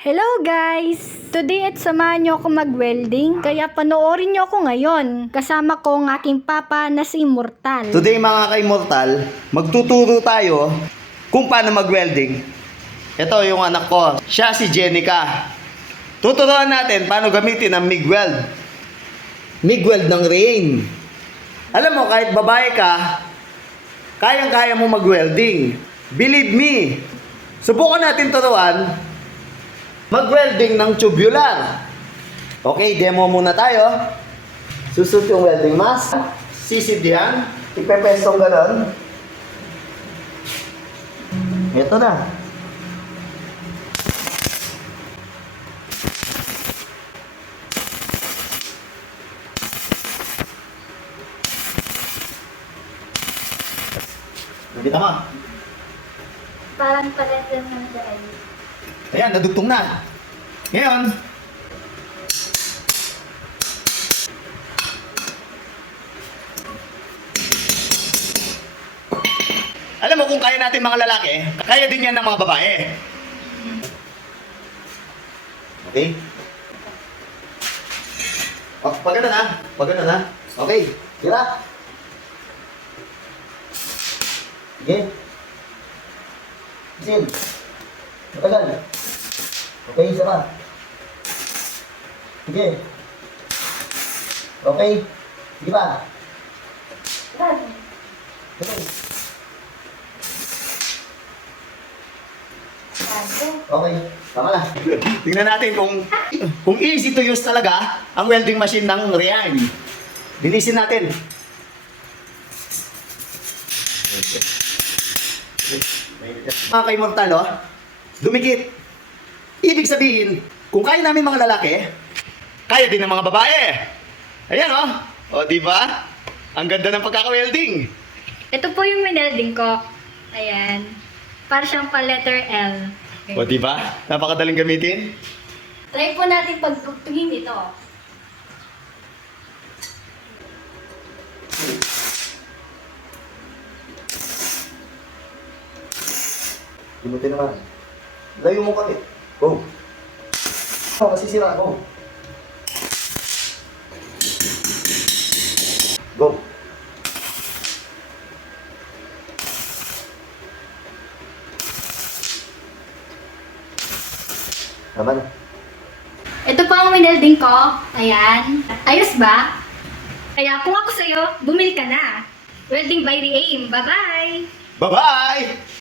Hello guys! Today at samahan niyo ako mag-welding, kaya panoorin niyo ako ngayon. Kasama ko ang aking papa na si Immortal. Today mga ka-Immortal, magtuturo tayo kung paano mag-welding. Ito yung anak ko, siya si Jenica. Tuturuan natin paano gamitin ang MIG weld. MIG weld ng Rain. Alam mo, kahit babae ka, kayang-kaya mo mag-welding. Believe me. Subukan natin turuan mag-welding ng tubular. Okay, demo muna tayo. Susot yung welding mask. Sisid yan. Ipepestong gano'n. Ito na. Nakita mo? Parang pala ng dahil. Ayan, nadugtong na. Ngayon, alam mo kung kaya natin mga lalaki, kaya din yan ng mga babae. Okay? Oh, pag ganun ha. Pag ganun ha. Okay. Tira. Sige. Sin. Matagal. Okay, isa ka. Sige. Okay. Sige ba? Okay. Okay. Tama na. Tingnan natin kung easy to use talaga ang welding machine ng Rian. Bilisin natin. Mga ka-Immortal, oh, dumikit. Ibig sabihin, kung kaya namin mga lalaki, kaya din ng mga babae. Ayan, oh. O, di ba? Ang ganda ng pagkaka-welding. Ito po yung minelding ko. Ayan. Para siyang pa letter L. Okay. O, di ba? Napakadaling gamitin. Try po natin pagtugtugin ito. Limutin naman. Layo mo kapit. Go. Oh, masisira. Go. Go. Tama na. Ito po ang minelding ko. Ayan. Ayos ba? Kaya kung ako sa'yo, bumili ka na. Welding by the aim. Bye-bye! Bye-bye!